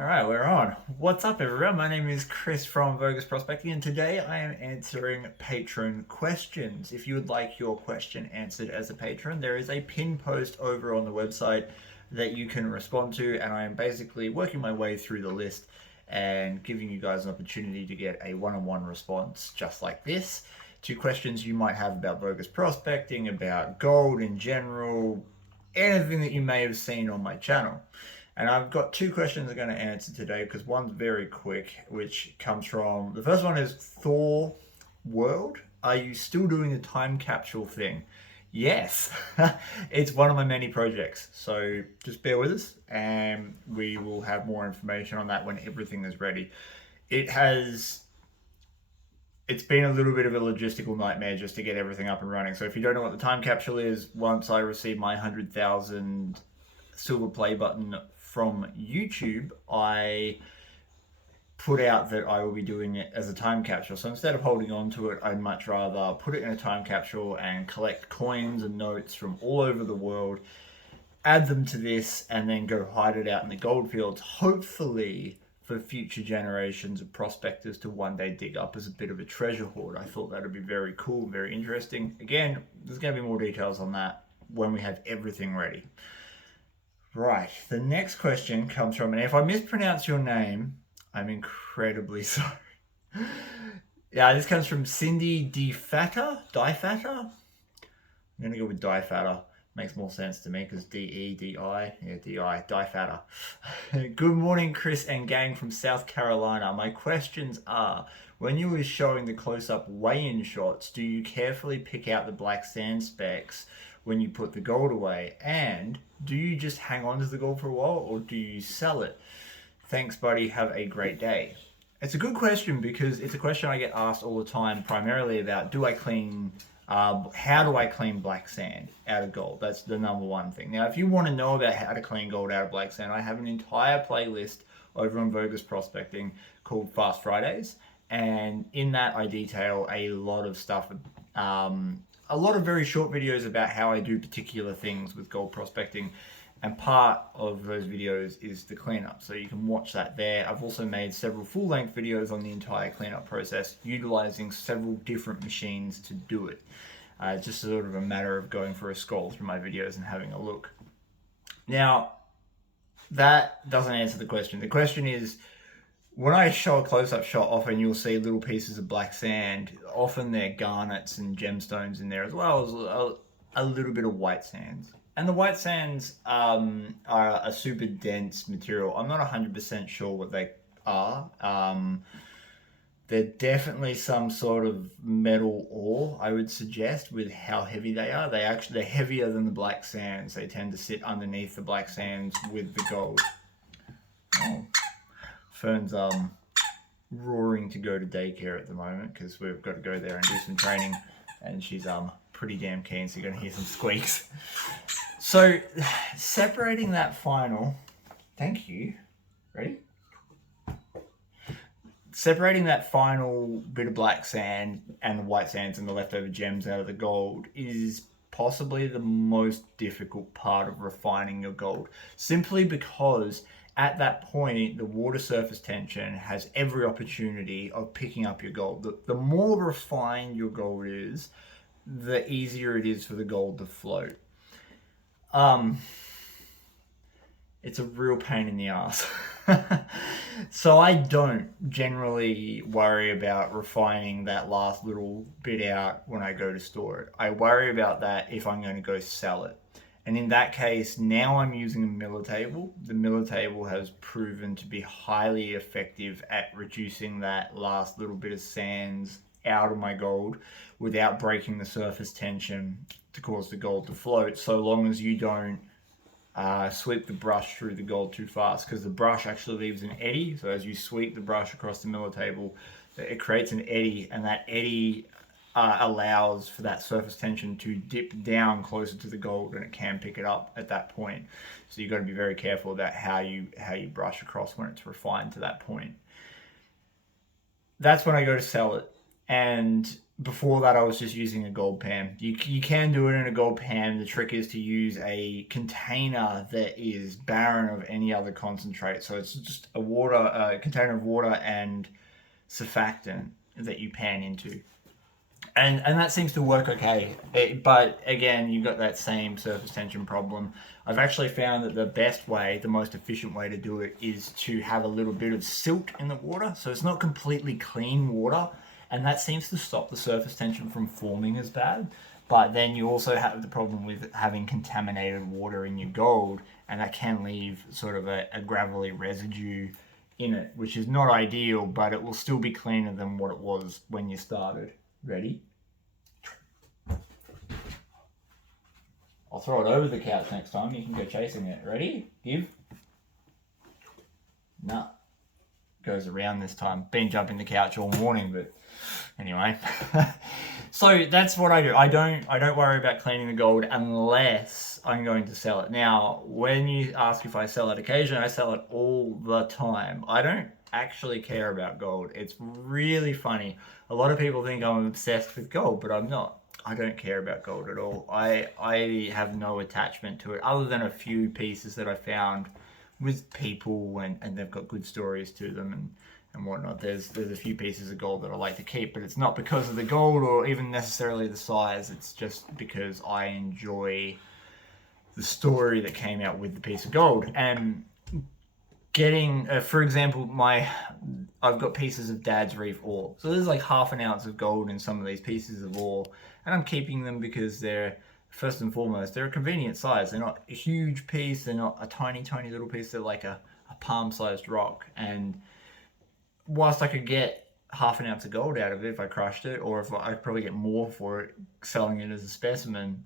Alright, we're on. What's up, everyone? My name is Chris from Vo-Gus Prospecting, and today I am answering patron questions. If you would like your question answered as a patron, there is a pin post over on the website that you can respond to, and I am basically working my way through the list and giving you guys an opportunity to get a one-on-one response just like this to questions you might have about Vo-Gus Prospecting, about gold in general, anything that you may have seen on my channel. And I've got two questions I'm going to answer today because one's very quick, which comes from the first one is Thor World. Are you still doing the time capsule thing? Yes, it's one of my many projects. So just bear with us and we will have more information on that when everything is ready. It's been a little bit of a logistical nightmare just to get everything up and running. So if you don't know what the time capsule is, once I receive my 100,000 silver play button from YouTube, I put out that I will be doing it as a time capsule. So instead of holding on to it, I'd much rather put it in a time capsule and collect coins and notes from all over the world, add them to this, and then go hide it out in the gold fields, hopefully for future generations of prospectors to one day dig up as a bit of a treasure hoard. I thought that would be very cool, very interesting. Again, there's going to be more details on that when we have everything ready. Right, the next question comes from, and if I mispronounce your name, I'm incredibly sorry. Yeah, this comes from Cindy DiFatta? I'm going to go with DiFatta. Makes more sense to me because D-E-D-I, yeah, D-I, DiFatta. Good morning, Chris and gang from South Carolina. My questions are, when you were showing the close-up weigh-in shots, do you carefully pick out the black sand specks when you put the gold away? And do you just hang on to the gold for a while or do you sell it? Thanks, buddy. Have a great day. It's a good question because it's a question I get asked all the time, primarily about how do I clean black sand out of gold? That's the number one thing. Now, if you want to know about how to clean gold out of black sand, I have an entire playlist over on Vo-Gus Prospecting called Fast Fridays. And in that, I detail a lot of stuff, a lot of very short videos about how I do particular things with gold prospecting, and part of those videos is the cleanup, so you can watch that there. I've also made several full-length videos on the entire cleanup process, utilizing several different machines to do it. It's just sort of a matter of going for a scroll through my videos and having a look. Now, that doesn't answer the question. The question is, when I show a close-up shot, often you'll see little pieces of black sand. Often they're garnets and gemstones in there, as well as a little bit of white sands. And the white sands are a super dense material. I'm not 100% sure what they are. They're definitely some sort of metal ore, I would suggest, with how heavy they are. They're heavier than the black sands. They tend to sit underneath the black sands with the gold. Oh. Fern's roaring to go to daycare at the moment because we've got to go there and do some training, and she's pretty damn keen, so you're going to hear some squeaks. So separating that final, thank you, ready? Separating that final bit of black sand and the white sands and the leftover gems out of the gold is possibly the most difficult part of refining your gold, simply because at that point, the water surface tension has every opportunity of picking up your gold. The more refined your gold is, the easier it is for the gold to float. It's a real pain in the ass. So I don't generally worry about refining that last little bit out when I go to store it. I worry about that if I'm going to go sell it. And in that case, now I'm using a miller table. The miller table has proven to be highly effective at reducing that last little bit of sands out of my gold without breaking the surface tension to cause the gold to float, so long as you don't sweep the brush through the gold too fast, because the brush actually leaves an eddy. So as you sweep the brush across the miller table, it creates an eddy, and that eddy allows for that surface tension to dip down closer to the gold, and it can pick it up at that point. So you've got to be very careful about how you brush across when it's refined to that point. That's when I go to sell it. And before that, I was just using a gold pan. You can do it in a gold pan. The trick is to use a container that is barren of any other concentrate. So it's just a container of water and surfactant that you pan into. And that seems to work okay. But again, you've got that same surface tension problem. I've actually found that the best way, the most efficient way to do it is to have a little bit of silt in the water. So it's not completely clean water, and that seems to stop the surface tension from forming as bad. But then you also have the problem with having contaminated water in your gold, and that can leave sort of a gravelly residue in it, which is not ideal, but it will still be cleaner than what it was when you started. Ready? I'll throw it over the couch next time. You can go chasing it. Ready? Give. Nah. Goes around this time. Been jumping the couch all morning, but anyway. So that's what I do. I don't worry about cleaning the gold unless I'm going to sell it. Now, when you ask if I sell it occasionally, I sell it all the time. I don't actually care about gold. It's really funny. A lot of people think I'm obsessed with gold, but I'm not. I don't care about gold at all. I have no attachment to it other than a few pieces that I found with people and they've got good stories to them and whatnot. There's a few pieces of gold that I like to keep, but it's not because of the gold or even necessarily the size. It's just because I enjoy the story that came out with the piece of gold. And getting, for example, I've got pieces of Dad's Reef ore. So there's like half an ounce of gold in some of these pieces of ore. And I'm keeping them because they're, first and foremost, they're a convenient size. They're not a huge piece. They're not a tiny, tiny little piece. They're like a palm-sized rock. And whilst I could get half an ounce of gold out of it if I crushed it, or if I'd probably get more for it selling it as a specimen,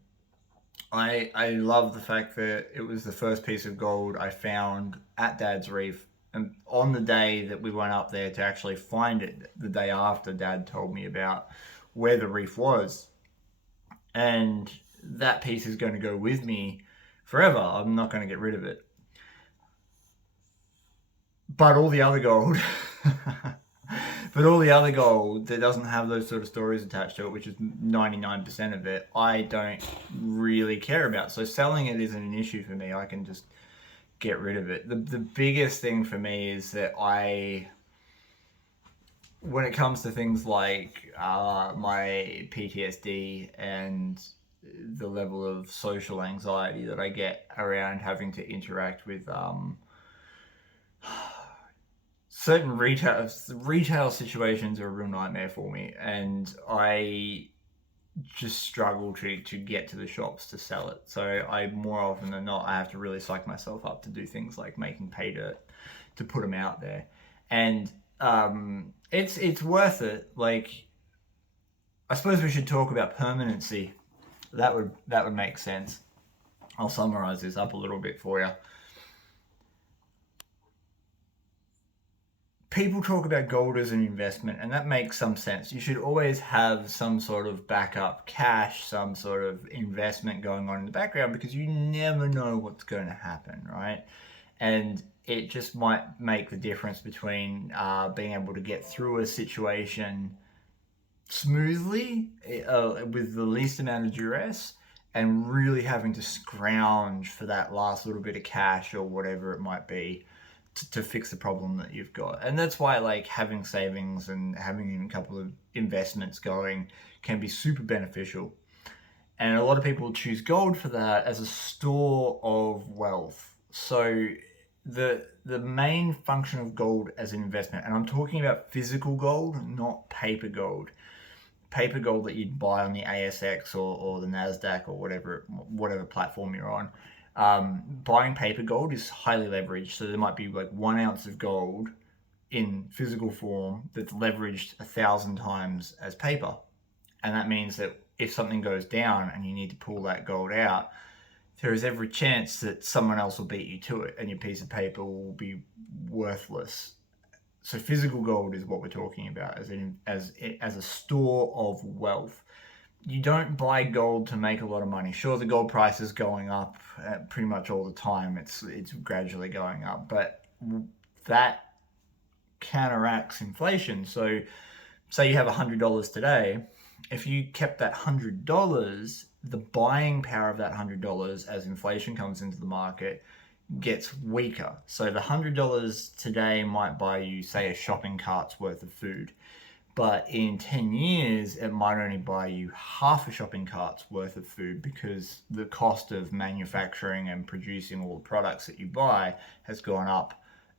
I love the fact that it was the first piece of gold I found at Dad's Reef. And on the day that we went up there to actually find it, the day after Dad told me about where the reef was. And that piece is going to go with me forever. I'm not going to get rid of it. But all the other gold, that doesn't have those sort of stories attached to it, which is 99% of it, I don't really care about. So selling it isn't an issue for me. I can just get rid of it. The biggest thing for me is that when it comes to things like my PTSD and the level of social anxiety that I get around having to interact with certain retail situations are a real nightmare for me, and I just struggle to get to the shops to sell it. So I, more often than not, I have to really psych myself up to do things like making pay dirt to put them out there. And it's worth it. Like, I suppose we should talk about permanency. That would make sense. I'll summarize this up a little bit for you. People talk about gold as an investment, and that makes some sense. You should always have some sort of backup cash, some sort of investment going on in the background, because you never know what's going to happen, right? And it just might make the difference between being able to get through a situation smoothly with the least amount of duress, and really having to scrounge for that last little bit of cash or whatever it might be to fix the problem that you've got. And that's why, like, having savings and having a couple of investments going can be super beneficial. And a lot of people choose gold for that as a store of wealth. So the main function of gold as an investment, and I'm talking about physical gold, not paper gold. Paper gold that you'd buy on the ASX or the NASDAQ or whatever platform you're on. Buying paper gold is highly leveraged. So there might be like 1 ounce of gold in physical form that's leveraged 1,000 times as paper. And that means that if something goes down and you need to pull that gold out, there is every chance that someone else will beat you to it and your piece of paper will be worthless. So physical gold is what we're talking about as a store of wealth. You don't buy gold to make a lot of money. Sure, the gold price is going up pretty much all the time. It's gradually going up, but that counteracts inflation. So say you have $100 today if you kept that $100, the buying power of that $100 as inflation comes into the market gets weaker. So the $100 today might buy you, say, a shopping cart's worth of food. But in 10 years, it might only buy you half a shopping cart's worth of food because the cost of manufacturing and producing all the products that you buy has gone up,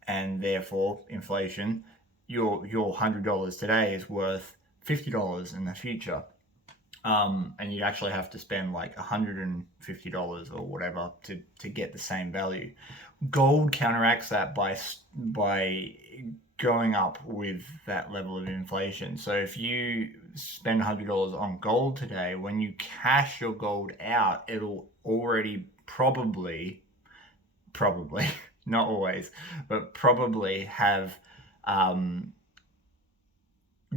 and therefore inflation, your $100 today is worth $50 in the future. And you'd actually have to spend like $150 or whatever to get the same value. Gold counteracts that by going up with that level of inflation. So if you spend $100 on gold today, when you cash your gold out, it'll already probably, not always, but probably have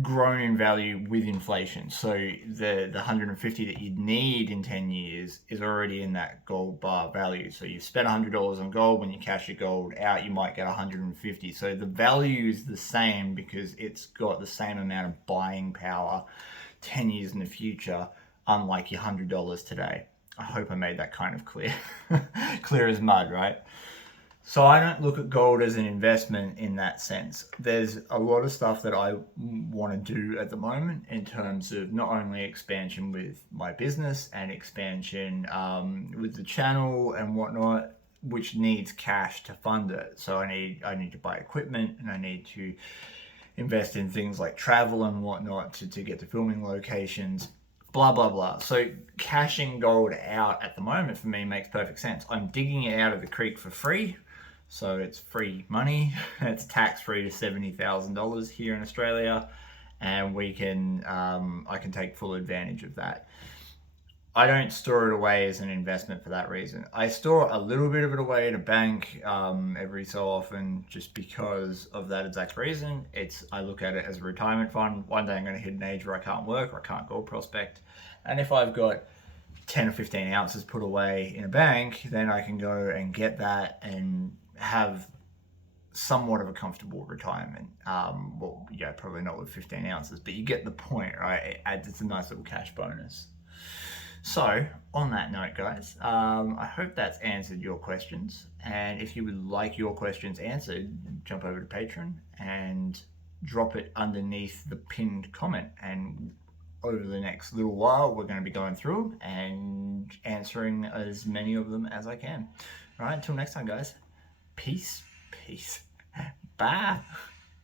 grown in value with inflation. So the 150 that you'd need in 10 years is already in that gold bar value. So you spent $100 on gold. When you cash your gold out, you might get 150. So the value is the same because it's got the same amount of buying power 10 years in the future, unlike your $100 today. I hope I made that kind of clear. Clear as mud, right? So I don't look at gold as an investment in that sense. There's a lot of stuff that I want to do at the moment in terms of not only expansion with my business and expansion with the channel and whatnot, which needs cash to fund it. So I need to buy equipment, and I need to invest in things like travel and whatnot to get to filming locations. Blah, blah, blah. So cashing gold out at the moment for me makes perfect sense. I'm digging it out of the creek for free. So it's free money. It's tax-free to $70,000 here in Australia, and I can take full advantage of that. I don't store it away as an investment for that reason. I store a little bit of it away in a bank every so often, just because of that exact reason. I look at it as a retirement fund. One day I'm going to hit an age where I can't work or I can't gold prospect, and if I've got 10 or 15 ounces put away in a bank, then I can go and get that and have somewhat of a comfortable retirement. Well, yeah, probably not with 15 ounces, but you get the point, right? It's a nice little cash bonus. So, on that note, guys, I hope that's answered your questions. And if you would like your questions answered, jump over to Patreon and drop it underneath the pinned comment. And over the next little while, we're going to be going through and answering as many of them as I can. All right, until next time, guys. Peace. Bye.